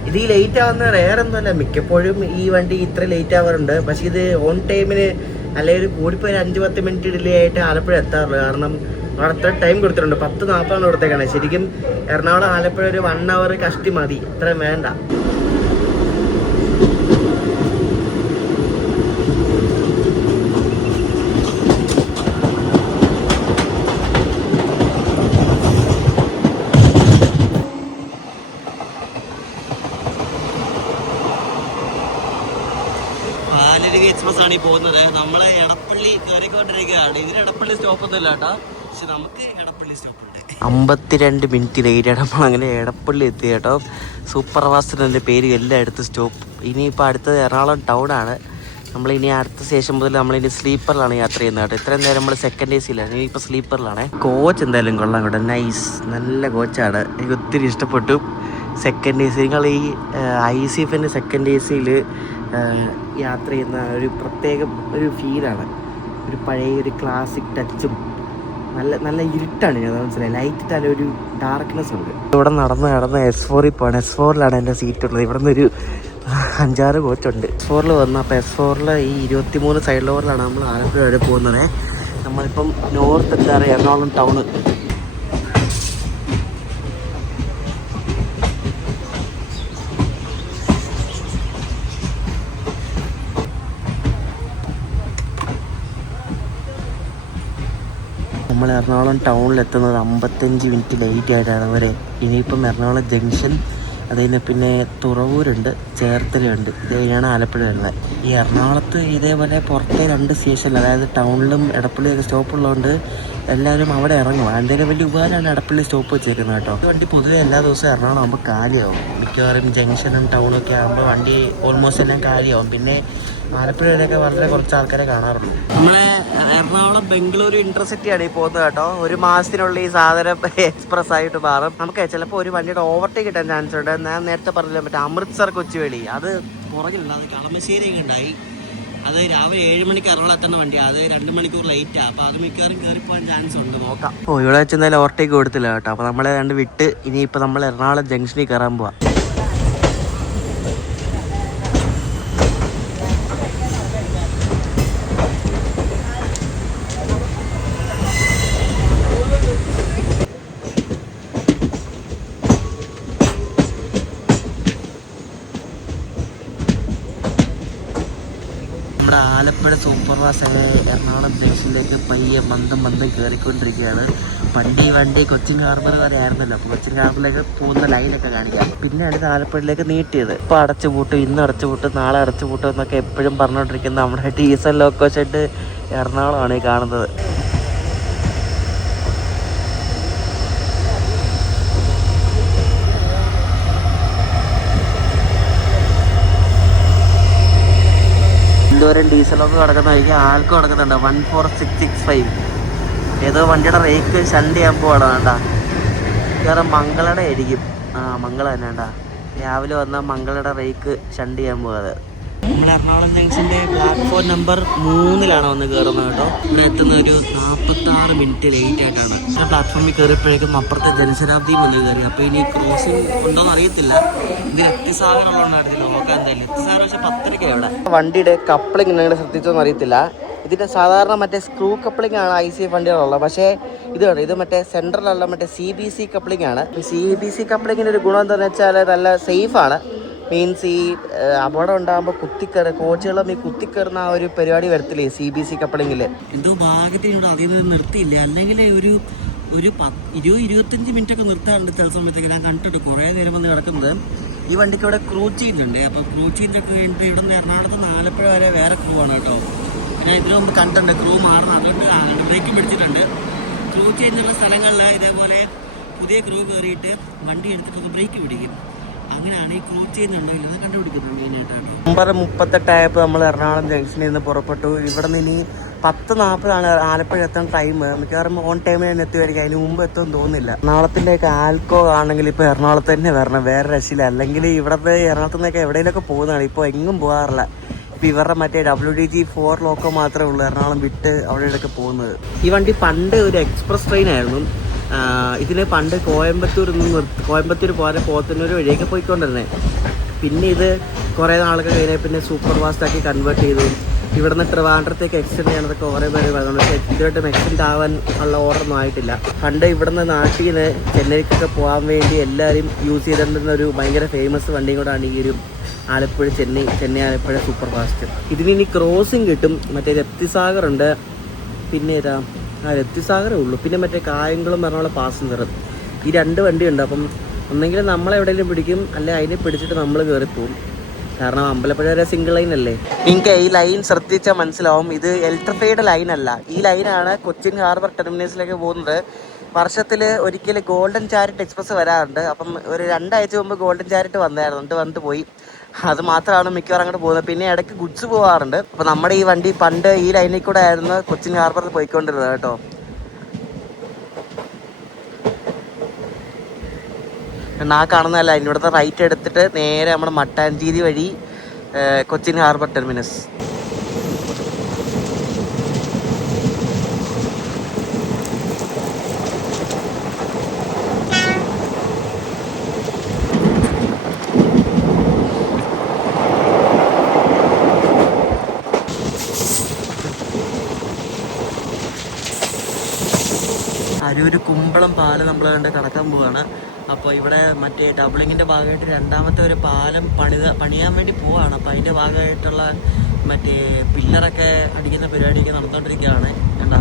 ഇത് ഈ ലേറ്റ് ആവുന്ന റെയറൊന്നുമല്ല, മിക്കപ്പോഴും ഈ വണ്ടി ഇത്ര ലേറ്റ് ആവാറുണ്ട്. പക്ഷേ ഇത് ഓൺ ടൈമിന് അല്ലെങ്കിൽ കൂടിപ്പോൾ ഒരു 5-10 മിനിറ്റ് ഡിലേ ആയിട്ട് ആലപ്പുഴ എത്താറുള്ളൂ. കാരണം അവിടെ അത്ര ടൈം കൊടുത്തിട്ടുണ്ട്, 10:40 കൊടുത്തേക്കാണ്. ശരിക്കും എറണാകുളം ആലപ്പുഴ ഒരു 1 hour കഷ്ടി മതി, ഇത്രയും വേണ്ട. ജനരക എക്സ്പ്രസ് ആണ് ഈ പോകുന്നത്. നമ്മൾ എടപ്പള്ളി കയറിക്കൊണ്ടിരിക്കുകയാണ്. ഇതിന് എടപ്പള്ളി സ്റ്റോപ്പൊന്നും ഇല്ല കേട്ടോ, പക്ഷെ നമുക്ക് എടപ്പള്ളി സ്റ്റോപ്പ് ഉണ്ട്. 52 മിനിറ്റ് ലേറ്റാണ് നമ്മൾ അങ്ങനെ എടപ്പള്ളി എത്തി കേട്ടോ. സൂപ്പർ ഫാസ്റ്റ് പേര് എല്ലായിടത്തും സ്റ്റോപ്പ്. ഇനിയിപ്പോൾ അടുത്തത് എറണാകുളം ടൗൺ ആണ്. നമ്മളിനി അടുത്ത സ്റ്റേഷൻ മുതൽ നമ്മളിനി സ്ലീപ്പറിലാണ് യാത്ര ചെയ്യുന്നത് കേട്ടോ. ഇത്രയും നേരം നമ്മൾ സെക്കൻഡ് AC യിലാണ്, ഇനിയിപ്പോൾ സ്ലീപ്പറിലാണ്. കോച്ച് എന്തായാലും കൊള്ളാം കേട്ടോ, നൈസ്, നല്ല കോച്ചാണ്, എനിക്ക് ഒത്തിരി ഇഷ്ടപ്പെട്ടു. സെക്കൻഡ് AC, നിങ്ങൾ ഈ ICFൻ്റെ സെക്കൻഡ് ACയിൽ യാത്ര ചെയ്യുന്ന ഒരു പ്രത്യേക ഒരു ഫീലാണ്. ഒരു പഴയ ഒരു ക്ലാസിക് ടച്ചും, നല്ല നല്ല ഇരുട്ടാണ്, ഞാൻ മനസ്സിലായി, ലൈറ്റ് ഇട്ടാലും ഒരു ഡാർക്ക്നെസ് ഉണ്ട്. ഇവിടെ നടന്ന് S4 പോവാണ്. S4ലാണ് എൻ്റെ സീറ്റ് ഉള്ളത്. ഇവിടെ നിന്നൊരു 5-6 കോച്ചുണ്ട്. S4 വന്നു. അപ്പോൾ S4 ഈ 23 സൈഡ് ഓവറിലാണ് നമ്മൾ ആലപ്പുഴ വരെ പോകുന്നത്. നമ്മളിപ്പം നോർത്ത് എത്താറ് എറണാകുളം ടൗണ്. നമ്മൾ എറണാകുളം ടൗണിലെത്തുന്നത് 55 മിനിറ്റ് ലേറ്റ് ആയിട്ടാണ് വരെ. ഇനിയിപ്പം എറണാകുളം ജംഗ്ഷൻ, അതുകഴിഞ്ഞ് പിന്നെ തുറവൂരുണ്ട്, ചേർത്തലയുണ്ട്, ഇത് കഴിഞ്ഞാണ് ആലപ്പുഴ വരുന്നത്. ഈ എറണാകുളത്ത് ഇതേപോലെ പുറത്തെ 2 സ്റ്റേഷനിൽ, അതായത് ടൗണിലും എടപ്പള്ളിയൊക്കെ സ്റ്റോപ്പുള്ളതുകൊണ്ട് എല്ലാവരും അവിടെ ഇറങ്ങും. എന്തെങ്കിലും വലിയ ഉപകാരമാണ് എടപ്പള്ളി സ്റ്റോപ്പ് വെച്ചേക്കുന്നത് കേട്ടോ. വണ്ടി പൊതുവെ എല്ലാ ദിവസവും എറണാകുളം ആകുമ്പോൾ കാലിയാവും. മിക്കവാറും ജംഗ്ഷനും ടൗണൊക്കെ ആകുമ്പോൾ വണ്ടി ഓൾമോസ്റ്റ് എല്ലാം കാലിയാവും. പിന്നെ ആലപ്പുഴയിലൊക്കെ വളരെ കുറച്ച് ആൾക്കാരെ കാണാറുള്ളൂ. നമ്മളെ എറണാകുളം ബംഗളൂരു ഇന്റർസിറ്റിയാണ് ഈ പോകുന്നത് കേട്ടോ. 1 മാസത്തിനുള്ളിൽ ഈ സാധനം എക്സ്പ്രസ് ആയിട്ട് മാറും. നമുക്ക് ചിലപ്പോൾ ഒരു വണ്ടിയുടെ ഓവർടേക്ക് കിട്ടാൻ ചാൻസ് ഉണ്ട്. ഞാൻ നേരത്തെ പറഞ്ഞില്ല, മറ്റേ അമൃത്സർ കൊച്ചുവേളി, അത് പുറകിലുണ്ട്, അത് കളമശ്ശേരിയൊക്കെ ഉണ്ടായി. അത് രാവിലെ 7 മണിക്ക് എറണാകുളം എത്തേണ്ട വണ്ടിയാണ്, അത് 2 മണിക്കൂർ ലേറ്റാണ്. അപ്പോൾ അത് മിക്കവാറും കയറിപ്പോകാൻ ചാൻസ് ഉണ്ട്, നോക്കാം. ഇവിടെ വെച്ച് എന്തായാലും ഓവർടേക്ക് കൊടുത്തില്ല കേട്ടോ. അപ്പോൾ നമ്മളെ രണ്ട് വിട്ട് ഇനിയിപ്പോൾ നമ്മൾ എറണാകുളം ജംഗ്ഷനിൽ കയറാൻ പോവാം. നമ്മുടെ ആലപ്പുഴ സൂപ്പർ ഫാസ്റ്റ് എറണാകുളം ജംഗ്ഷനിലേക്ക് പയ്യെ മന്ദം കയറിക്കൊണ്ടിരിക്കുകയാണ്. വണ്ടി കൊച്ചിൻ ഹാർബർ വരെ ആയിരുന്നല്ലോ, അപ്പോൾ കൊച്ചിൻ ഹാർബറിലേക്ക് പോകുന്ന ലൈനൊക്കെ കാണിക്കാം. പിന്നെയാണ് ഇത് ആലപ്പുഴയിലേക്ക് നീട്ടിയത്. ഇപ്പോൾ അടച്ചുപൂട്ടും, ഇന്ന് അടച്ചുപൂട്ടും, നാളെ അടച്ചുപൂട്ടും എന്നൊക്കെ എപ്പോഴും പറഞ്ഞുകൊണ്ടിരിക്കുന്ന നമ്മുടെ ഡീസൽ ലോക്കോ ഷെഡ് എറണാകുളമാണ് ഈ കാണുന്നത്. എന്തോരം ഡീസലൊക്കെ കിടക്കുന്നതായിരിക്കും, ആൾക്കും കിടക്കുന്നുണ്ട്. 14665 ഏതോ വണ്ടിയുടെ റേക്ക് ഷണ്ട് ചെയ്യാൻ പോവാണ്. വേണ്ട വേറെ മംഗളയുടെ ആയിരിക്കും. മംഗള തന്നെ വേണ്ട, രാവിലെ വന്നാൽ മംഗളയുടെ റേക്ക് ഷണ്ട് ചെയ്യാൻ പോകാതെ. നമ്മൾ എറണാകുളം ജംഗ്ഷൻ്റെ പ്ലാറ്റ്ഫോം നമ്പർ 3 വന്ന് കയറുന്നത് കേട്ടോ. ഇവിടെ എത്തുന്ന ഒരു 46 മിനിറ്റ് ലേറ്റ് ആയിട്ടാണ്. പ്ലാറ്റ്ഫോമിൽ കയറിയപ്പോഴേക്കും അപ്പുറത്തെ ജനശതാബ്ദിയും വന്ന് കയറി. അപ്പോൾ ഇനി ക്രോസിംഗ് ഉണ്ടോയെന്ന് അറിയത്തില്ല. ഇത് രക്തിസാഗറുള്ളതായിരുന്നില്ല, നോക്കാം എന്തായാലും. രക്തിസാഗർ പക്ഷേ 10:30 അവിടെ. വണ്ടിയുടെ കപ്ലിംഗ് നിങ്ങൾ ശ്രദ്ധിച്ചോന്ന് അറിയത്തില്ല. ഇതിൻ്റെ സാധാരണ മറ്റേ സ്ക്രൂ കപ്ലിംഗ് ആണ് ICF വണ്ടികളുള്ളത്. പക്ഷേ ഇത് മറ്റേ സെൻട്രലല്ല, മറ്റേ CBC കപ്ലിംഗ് ആണ്. CBC കപ്ലിങ്ങിൻ്റെ ഒരു ഗുണം എന്താണെന്ന് വെച്ചാൽ നല്ല സേഫാണ്. മീൻസ് ഈ അപകടം ഉണ്ടാകുമ്പോൾ കോച്ചുകളും ഈ കുത്തിക്കയറുന്ന ആ ഒരു പരിപാടി വരത്തില്ലേ CBC കപ്ലിങ്ങിൽ. എന്തോ ഭാഗ്യത്തിനോട് അധികം നിർത്തിയില്ല, അല്ലെങ്കിൽ ഒരു 20-25 മിനിറ്റ് ഒക്കെ നിർത്താറുണ്ട് ചില സമയത്തൊക്കെ. ഞാൻ കണ്ടിട്ട് കുറേ നേരം വന്ന് കിടക്കുന്നത്. ഈ വണ്ടിക്ക് ഇവിടെ ക്രൂ ചേഞ്ച് ഉണ്ട്. അപ്പോൾ ക്രൂ ചേഞ്ച് ഒക്കെ കഴിഞ്ഞിട്ട് ഇവിടെ നിന്ന് എറണാകുളത്ത് നിന്ന് ആലപ്പുഴ വരെ വേറെ ക്രൂ ആണ് കേട്ടോ. ഞാൻ ഇതിനു മുമ്പ് കണ്ടിട്ടുണ്ട് ക്രൂ മാറണം, അതുകൊണ്ട് ബ്രേക്കും പിടിച്ചിട്ടുണ്ട്. ക്രൂ ചേഞ്ചുള്ള സ്ഥലങ്ങളിൽ ഇതേപോലെ പുതിയ ക്രൂ കയറിയിട്ട് വണ്ടി എടുത്തിട്ട് ബ്രേക്ക് പിടിക്കും. അങ്ങനെയാണ് ഈ ക്രൂ ചേഞ്ച് ഉണ്ടോ ഇല്ലെന്ന് കണ്ടുപിടിക്കുന്നത് മെയിനായിട്ടാണ്. 9:38 നമ്മൾ എറണാകുളം ജംഗ്ഷനിൽ നിന്ന് പുറപ്പെട്ടു. ഇവിടെ നിന്ന് ഇനി 10:40 ആലപ്പുഴ എത്താൻ ടൈം. മിക്കവാറും ഓൺ ടൈമിൽ തന്നെ എത്തുമായിരിക്കും, അതിന് മുമ്പ് എത്തുമെന്ന് തോന്നുന്നില്ല. എറണാകുളത്തിൻ്റെയൊക്കെ ആൽക്കോ ആണെങ്കിൽ ഇപ്പോൾ എറണാകുളത്ത് തന്നെ വരണം, വേറെ രക്ഷയില്ല. അല്ലെങ്കിൽ ഇവിടുത്തെ എറണാകുളത്തു നിന്നൊക്കെ എവിടെയെങ്കിലുമൊക്കെ പോകുന്നതാണ്, ഇപ്പോൾ എങ്ങും പോകാറില്ല. ഇപ്പോൾ ഇവരുടെ മറ്റേ WDG4 ലോക്കോ മാത്രമേ ഉള്ളൂ എറണാകുളം വിട്ട് അവിടെയൊക്കെ പോകുന്നത്. ഈ വണ്ടി പണ്ട് ഒരു എക്സ്പ്രസ് ട്രെയിൻ ആയിരുന്നു. ഇതിന് പണ്ട് കോയമ്പത്തൂർ പോലെ പോത്തന്നൂർ വഴിയൊക്കെ പോയിക്കൊണ്ടിരുന്നത്. പിന്നെ ഇത് കുറേ നാളൊക്കെ കഴിഞ്ഞാൽ പിന്നെ സൂപ്പർ ഫാസ്റ്റാക്കി കൺവേർട്ട് ചെയ്തു. ഇവിടുന്ന് ട്രിവാൻഡ്രത്തേക്ക് എക്സ്റ്റെൻഡ് ചെയ്യാനൊക്കെ കുറേ പേര് പറയുന്നുണ്ട്. പക്ഷേ ഇതുമായിട്ടും എക്സ്റ്റെൻഡ് ആവാൻ ഉള്ള ഓർഡറൊന്നും ആയിട്ടില്ല. പണ്ട് ഇവിടുന്ന് നാട്ടിൽ നിന്ന് ചെന്നൈക്കൊക്കെ പോകാൻ വേണ്ടി എല്ലാവരും യൂസ് ചെയ്തിട്ടുന്ന ഒരു ഭയങ്കര ഫേമസ് വണ്ടിയും കൂടാണ് ഈ ഒരു ആലപ്പുഴ ചെന്നൈ ആലപ്പുഴ സൂപ്പർ ഫാസ്റ്റ്. ഇതിനി ക്രോസിങ് കിട്ടും. മറ്റേ രക്തിസാഗർ ഉണ്ട്, പിന്നെ ഏതാ രക്തിസാഗരേ ഉള്ളൂ. പിന്നെ മറ്റേ കായംകുളം എറണാകുളം പാസഞ്ചർ, ഈ 2 വണ്ടിയുണ്ട്. അപ്പം ഒന്നെങ്കിൽ നമ്മളെവിടെയെങ്കിലും പിടിക്കും, അല്ലെ അതിനെ പിടിച്ചിട്ട് നമ്മൾ കയറിപ്പോവും. കാരണം അമ്പലപ്പുഴ വരെ സിംഗിൾ ലൈൻ അല്ലേ. നിങ്ങൾക്ക് ഈ ലൈൻ ശ്രദ്ധിച്ചാൽ മനസ്സിലാവും, ഇത് ഇലക്ട്രിഫൈഡ് ലൈൻ അല്ല. ഈ ലൈനാണ് കൊച്ചിൻ ഹാർബർ ടെർമിനൽസിലേക്ക് പോകുന്നത്. വർഷത്തിൽ ഒരിക്കൽ ഗോൾഡൻ ചാരിറ്റ് എക്സ്പ്രസ് വരാറുണ്ട്. അപ്പം ഒരു 2 ആഴ്ച മുമ്പ് ഗോൾഡൻ ചാരിറ്റ് വന്നായിരുന്നു, വന്നിട്ട് പോയി. അത് മാത്രമാണ് മിക്കവാറും അങ്ങോട്ട് പോകുന്നത്. പിന്നെ ഇടയ്ക്ക് ഗുഡ്സ് പോകാറുണ്ട്. അപ്പോൾ നമ്മുടെ ഈ വണ്ടി പണ്ട് ഈ ലൈനിൽ കൂടെ ആയിരുന്നു കൊച്ചിൻ ഹാർബറിൽ പോയിക്കൊണ്ടിരുന്നത് കേട്ടോ. ആ കാണുന്നതല്ല, ഇവിടുത്തെ റൈറ്റ് എടുത്തിട്ട് നേരെ നമ്മുടെ മട്ടാഞ്ചേരി വഴി കൊച്ചിൻ ഹാർബർ ടെർമിനസ്. അരൂർ കുമ്പളം പാലം നമ്മൾ കണ്ട് കടക്കാൻ പോവുകയാണ്. അപ്പോൾ ഇവിടെ മറ്റേ ഡബിളിങ്ങിൻ്റെ ഭാഗമായിട്ട് രണ്ടാമത്തെ ഒരു പാലം പണിയാൻ വേണ്ടി പോവുകയാണ്. അപ്പോൾ അതിൻ്റെ ഭാഗമായിട്ടുള്ള മറ്റേ പില്ലറൊക്കെ അടിക്കുന്ന പരിപാടിയൊക്കെ നടന്നുകൊണ്ടിരിക്കുകയാണ്. കണ്ടാ,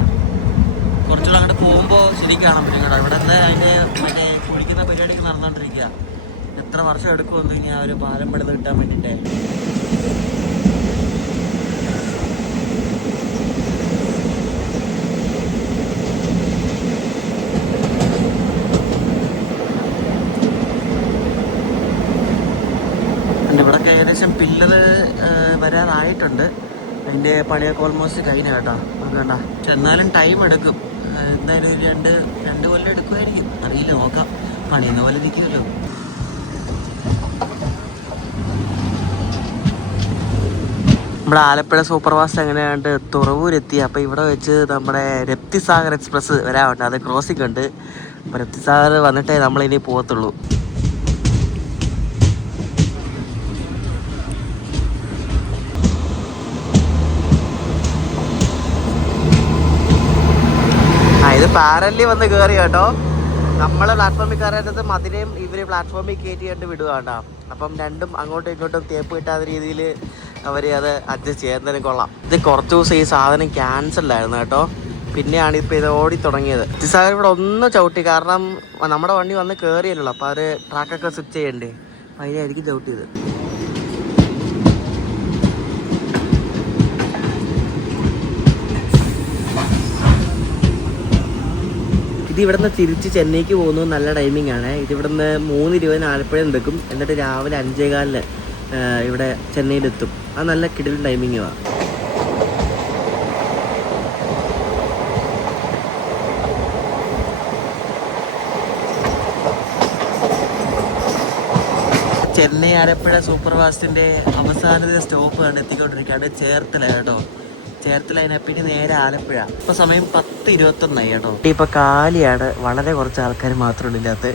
കുറച്ചുകൂടെ അങ്ങോട്ട് പോകുമ്പോൾ ശരിക്കും കാണാൻ പറ്റും കേട്ടോ. ഇവിടെ നിന്ന് അതിൻ്റെ മറ്റേ കുഴിക്കുന്ന പരിപാടിയൊക്കെ നടന്നുകൊണ്ടിരിക്കുക. എത്ര വർഷം എടുക്കുമെന്ന് ഇനി ആ ഒരു പാലം പണിത് കിട്ടാൻ വേണ്ടിയിട്ട്. ഇവിടെയൊക്കെ ഏകദേശം പില്ലർ വരാറായിട്ടുണ്ട്. അതിൻ്റെ പണിയൊക്കെ ഓൾമോസ്റ്റ് കഴിഞ്ഞ കേട്ടോ. നമുക്ക് വേണ്ട, പക്ഷെ എന്നാലും ടൈം എടുക്കും. എന്തായാലും ഒരു രണ്ട് കൊല്ലം എടുക്കുമായിരിക്കും, അറിയില്ല, നോക്കാം. പണിയുന്ന പോലെ ഇരിക്കുമല്ലോ. നമ്മുടെ ആലപ്പുഴ സൂപ്പർ ഫാസ്റ്റ് അങ്ങനെയാണ്ട് തുറവൂരെത്തി. അപ്പോൾ ഇവിടെ വെച്ച് നമ്മുടെ രപ്തിസാഗർ എക്സ്പ്രസ് വരാറുണ്ട്, അത് ക്രോസിംഗ് ഉണ്ട്. അപ്പോൾ രപ്തിസാഗർ വന്നിട്ടേ നമ്മളിനി പോകത്തുള്ളൂ. ഇത് പാരലി വന്ന് കയറി കേട്ടോ. നമ്മൾ പ്ലാറ്റ്ഫോമിൽ കയറിയത് മതിരെയും ഇവർ പ്ലാറ്റ്ഫോമിൽ കയറ്റി കണ്ട് വിടുക കേട്ടോ. അപ്പം രണ്ടും അങ്ങോട്ടും ഇങ്ങോട്ടും തേപ്പ് കിട്ടാത്ത രീതിയിൽ അവർ അത് അഡ്ജസ്റ്റ് ചെയ്യാൻ തന്നെ കൊള്ളാം. ഇത് കുറച്ച് ദിവസം ഈ സാധനം ക്യാൻസലായിരുന്നു കേട്ടോ. പിന്നെയാണ് ഇപ്പോൾ ഇത് ഓടി തുടങ്ങിയത്. രപ്തിസാഗർ ഇവിടെ ഒന്ന് ചവിട്ടി, കാരണം നമ്മുടെ വണ്ടി വന്ന് കയറിയല്ലോ. അപ്പോൾ അവർ ട്രാക്കൊക്കെ സ്വിച്ച് ചെയ്യണ്ടേ, അതിനായിരിക്കും ചവിട്ടിയത്. ഇത് ഇവിടുന്ന് തിരിച്ച് ചെന്നൈക്ക് പോകുന്നത് നല്ല ടൈമിംഗ് ആണ്. ഇതിവിടുന്ന് 3:20 ആലപ്പുഴ നിൽക്കും, എന്നിട്ട് രാവിലെ 5:15 ഇവിടെ ചെന്നൈയിലെത്തും. അത് നല്ല കിടിലൻ ടൈമിങ്ങുമാണ്. ചെന്നൈ ആലപ്പുഴ സൂപ്പർ ഫാസ്റ്റിൻ്റെ അവസാനത്തെ സ്റ്റോപ്പ് കണ്ട് എത്തിക്കൊണ്ടിരിക്കുകയാണ് ചേർത്തല കേട്ടോ. ചേർത്തല പിന്നെ നേരെ ആലപ്പുഴ. ഇപ്പോൾ സമയം 10:21 കേട്ടോ. ഇപ്പോൾ കാലിയാണ്, വളരെ കുറച്ച് ആൾക്കാർ മാത്രമേ ഇതിനകത്ത്,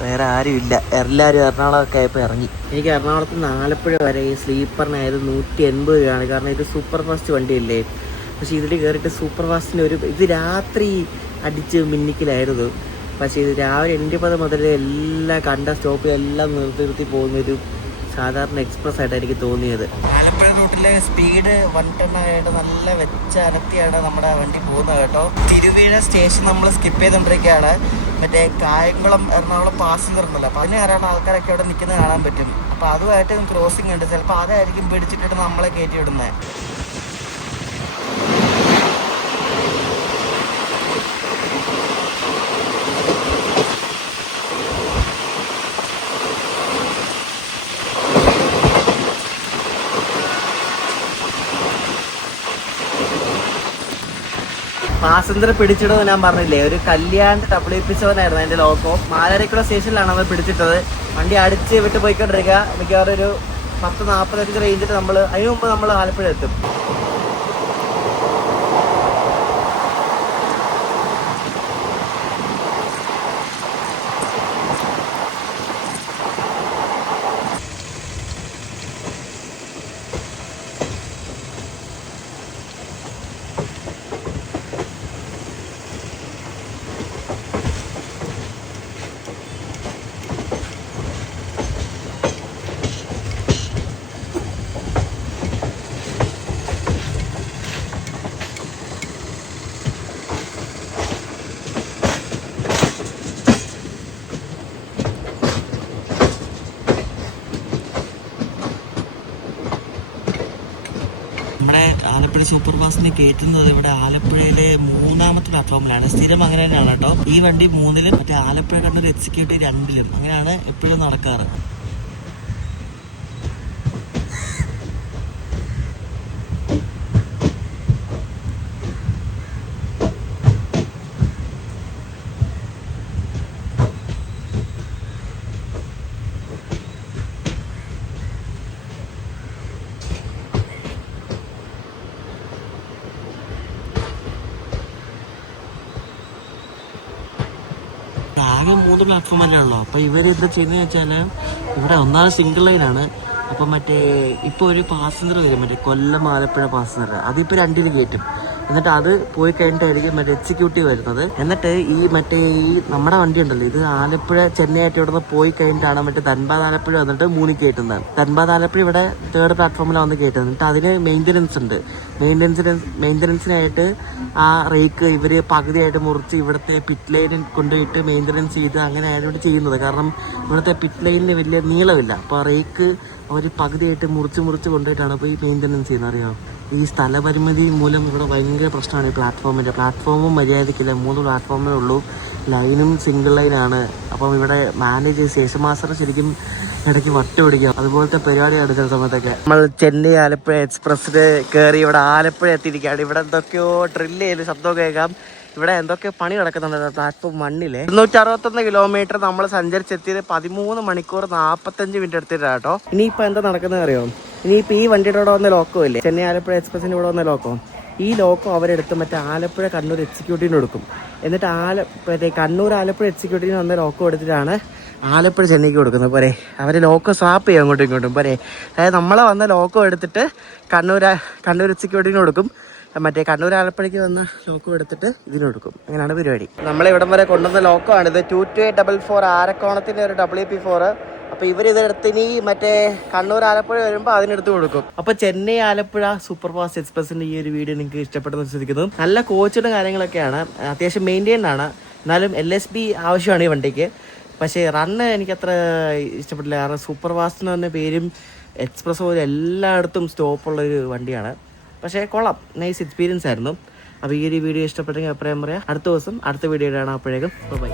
വേറെ ആരും ഇല്ല. എല്ലാവരും എറണാകുളമൊക്കെ ആയപ്പോൾ ഇറങ്ങി. എനിക്ക് എറണാകുളത്ത് നിന്ന് ആലപ്പുഴ വരെ ഈ സ്ലീപ്പറിനായത് 180 രൂപയാണ്. കാരണം ഇത് സൂപ്പർ ഫാസ്റ്റ് വണ്ടിയല്ലേ. പക്ഷേ ഇതിൽ കയറിയിട്ട് സൂപ്പർ ഫാസ്റ്റിന് ഇത് രാത്രി അടിച്ച് മിന്നിക്കലായിരുന്നു. പക്ഷേ ഇത് രാവിലെ 8:10 മുതൽ എല്ലാ കണ്ട സ്റ്റോപ്പിലെല്ലാം നിർത്തി പോകുന്നൊരു സാധാരണ എക്സ്പ്രസ് ആയിട്ട് എനിക്ക് തോന്നിയത്. ആലപ്പുഴ റൂട്ടിലെ സ്പീഡ് 110 ആയിട്ട് നല്ല വെച്ചനത്തിയാണ് നമ്മുടെ വണ്ടി പോകുന്നത് കേട്ടോ. തിരുവീഴ സ്റ്റേഷൻ നമ്മൾ സ്കിപ്പ് ചെയ്തുകൊണ്ടിരിക്കുകയാണ്. മറ്റേ കായംകുളം എറണാകുളം പാസഞ്ചർ ഉണ്ടല്ലോ, അപ്പോൾ അതിന് ധാരാളം ആൾക്കാരൊക്കെ അവിടെ നിൽക്കുന്നത് കാണാൻ പറ്റും. അപ്പോൾ അതുമായിട്ട് ക്രോസിംഗ് ഉണ്ട്, ചിലപ്പോൾ അതായിരിക്കും പിടിച്ചിട്ടിട്ട് നമ്മളെ കയറ്റി വിടുന്നത്. പാസഞ്ചർ പിടിച്ചിടുന്നത് ഞാൻ പറഞ്ഞില്ലേ, ഒരു കല്യാൺ WP7 അതിൻ്റെ ലോക്കോ. മാലരക്കുള്ള സ്റ്റേഷനിലാണ് അത് പിടിച്ചിട്ടത്. വണ്ടി അടിച്ച് വിട്ട് പോയിക്കൊണ്ടിരിക്കുക. മിക്കവാറും ഒരു 10:45 റേഞ്ചിട്ട് അതിന് മുമ്പ് നമ്മൾ ആലപ്പുഴ എത്തും. നമ്മുടെ ആലപ്പുഴ സൂപ്പർ ഫാസ്റ്റിനെ കയറ്റുന്നത് ഇവിടെ ആലപ്പുഴയിലെ 3ാമത്തെ പ്ലാറ്റ്ഫോമിലാണ്. സ്ഥിരം അങ്ങനെ തന്നെയാണ് കേട്ടോ. ഈ വണ്ടി 3ലും മറ്റേ ആലപ്പുഴ കണ്ണൂർ എക്സിക്യൂട്ടീവ് 2ലും അങ്ങനെയാണ് എപ്പോഴും നടക്കാറ്. ആകെ 3 പ്ലാറ്റ്ഫോം തന്നെയാണല്ലോ. അപ്പോൾ ഇവരെന്താ ചെയ്യുന്നത് വെച്ചാൽ ഇവിടെ ഒന്നാമത് സിംഗിൾ ലൈനാണ്. അപ്പം മറ്റേ ഇപ്പോൾ ഒരു പാസഞ്ചർ വരും, മറ്റേ കൊല്ലം ആലപ്പുഴ പാസഞ്ചർ, അതിപ്പോൾ 2ൽ കയറ്റും. എന്നിട്ട് അത് പോയി കഴിഞ്ഞിട്ടായിരിക്കും മറ്റേ എക്സിക്യൂട്ടീവ് വരുന്നത്. എന്നിട്ട് ഈ നമ്മുടെ വണ്ടി ഉണ്ടല്ലോ, ഇത് ആലപ്പുഴ ചെന്നൈ ആയിട്ട് ഇവിടെ നിന്ന് പോയി കഴിഞ്ഞിട്ടാണ് മറ്റേ ധൻബാദ് ആലപ്പുഴ വന്നിട്ട് 3 കയറ്റുന്നത്. ധൻബാദ് ആലപ്പുഴ ഇവിടെ 3rd പ്ലാറ്റ്ഫോമിലാണ് വന്ന് കയറ്റുന്നത്. എന്നിട്ട് അതിന് മെയിൻ്റനൻസ് ഉണ്ട്. മെയിൻ്റനൻസിനായിട്ട് ആ റേക്ക് ഇവർ പകുതിയായിട്ട് മുറിച്ച് ഇവിടുത്തെ പിറ്റ് ലൈനിൽ കൊണ്ടുപോയിട്ട് മെയിൻ്റനൻസ് ചെയ്ത് അങ്ങനെ ആയതുകൊണ്ട് ചെയ്യുന്നത്. കാരണം ഇവിടുത്തെ പിറ്റ് ലൈനിന് വലിയ നീളമില്ല. അപ്പോൾ ആ റേക്ക് അവർ പകുതിയായിട്ട് മുറിച്ച് കൊണ്ടുപോയിട്ടാണ് ഇപ്പോൾ ഈ മെയിൻ്റനൻസ് ചെയ്യുന്നത്. അറിയാമോ, ഈ സ്ഥലപരിമിതി മൂലം ഇവിടെ ഭയങ്കര പ്രശ്നമാണ്. ഈ പ്ലാറ്റ്ഫോമും മര്യാദയ്ക്കില്ല. 3 പ്ലാറ്റ്ഫോമേ ഉള്ളൂ. ലൈനും സിംഗിൾ ലൈനാണ്. അപ്പം ഇവിടെ മാനേജ് സ്റ്റേഷൻ മാസ്റ്റർ ശരിക്കും ഇടയ്ക്ക് വട്ടി പിടിക്കുക. അതുപോലത്തെ പരിപാടിയാണ് ചില സമയത്തൊക്കെ. നമ്മൾ ചെന്നൈ ആലപ്പുഴ എക്സ്പ്രസ്സിൽ കയറി ഇവിടെ ആലപ്പുഴ എത്തിയിരിക്കുകയാണ്. ഇവിടെ എന്തൊക്കെയോ ഡ്രില്ല് ചെയ്ത് ശബ്ദം കേൾക്കാം. ഇവിടെ എന്തൊക്കെ പണി നടക്കുന്നുണ്ട് പ്ലാറ്റ്ഫോം 1-ല്. 261 കിലോമീറ്റർ നമ്മൾ സഞ്ചരിച്ചെത്തിയത് 13 മണിക്കൂർ 45 മിനിറ്റ് എടുത്തിട്ടാണ് കേട്ടോ. ഇനിയിപ്പോൾ എന്താ നടക്കുന്നത് അറിയോ? ഇനിയിപ്പോൾ ഈ വണ്ടിയുടെ ഇവിടെ വന്ന ലോക്കോ ഇല്ലേ, ചെന്നൈ ആലപ്പുഴ എക്സ്പ്രസിൻ്റെ ഇവിടെ വന്ന ലോക്കോ, ഈ ലോക്കോ അവരെടുത്ത് മറ്റേ ആലപ്പുഴ കണ്ണൂർ എക്സിക്യൂട്ടീവിന് കൊടുക്കും. എന്നിട്ട് മറ്റേ കണ്ണൂർ ആലപ്പുഴ എക്സിക്യൂട്ടീവിന് വന്ന ലോക്കോ എടുത്തിട്ടാണ് ആലപ്പുഴ ചെന്നൈക്ക് കൊടുക്കുന്നത്. പോരെ, അവർ ലോക്കോ സ്വാപ്പ് ചെയ്യും അങ്ങോട്ടും ഇങ്ങോട്ടും. പോരെ, അതായത് നമ്മളെ വന്ന ലോക്കോ എടുത്തിട്ട് കണ്ണൂർ എക്സിക്യൂട്ടീവിന് കൊടുക്കും. മറ്റേ കണ്ണൂർ ആലപ്പുഴയ്ക്ക് വന്ന ലോക്കോ എടുത്തിട്ട് ഇതിന് കൊടുക്കും. അങ്ങനെയാണ് പരിപാടി. നമ്മളിവിടം വരെ കൊണ്ടുവന്ന ലോക്കോ ആണിത്. 2244 ആരക്കോണത്തിൻ്റെ ഒരു WP4. അപ്പോൾ ഇവരിതെടുത്ത് ഇനി മറ്റേ കണ്ണൂർ ആലപ്പുഴ വരുമ്പോൾ അതിനെടുത്ത് കൊടുക്കും. അപ്പോൾ ചെന്നൈ ആലപ്പുഴ സൂപ്പർ ഫാസ്റ്റ് എക്സ്പ്രസിൻ്റെ ഈ ഒരു വീഡിയോ നിങ്ങൾക്ക് ഇഷ്ടപ്പെട്ടെന്ന് വിശ്വസിക്കുന്നു. നല്ല കോച്ചും കാര്യങ്ങളൊക്കെയാണ്, അത്യാവശ്യം മെയിൻറ്റെയിൻഡ് ആണ്. എന്നാലും LSB ആവശ്യമാണ് ഈ വണ്ടിക്ക്. പക്ഷേ റണ്ണ് എനിക്കത്ര ഇഷ്ടപ്പെട്ടില്ല. കാരണം സൂപ്പർ ഫാസ്റ്റ് എന്ന് പറഞ്ഞ പേരും എക്സ്പ്രസ് പോലെ എല്ലായിടത്തും സ്റ്റോപ്പുള്ളൊരു വണ്ടിയാണ്. പക്ഷേ കൊള്ളാം, നൈസ് എക്സ്പീരിയൻസ് ആയിരുന്നു. അപ്പോൾ ഈ ഒരു വീഡിയോ ഇഷ്ടപ്പെട്ടെങ്കിൽ അഭിപ്രായം പറയാം. അടുത്ത ദിവസം അടുത്ത വീഡിയോ കാണാം. അപ്പോഴേക്കും ബൈ.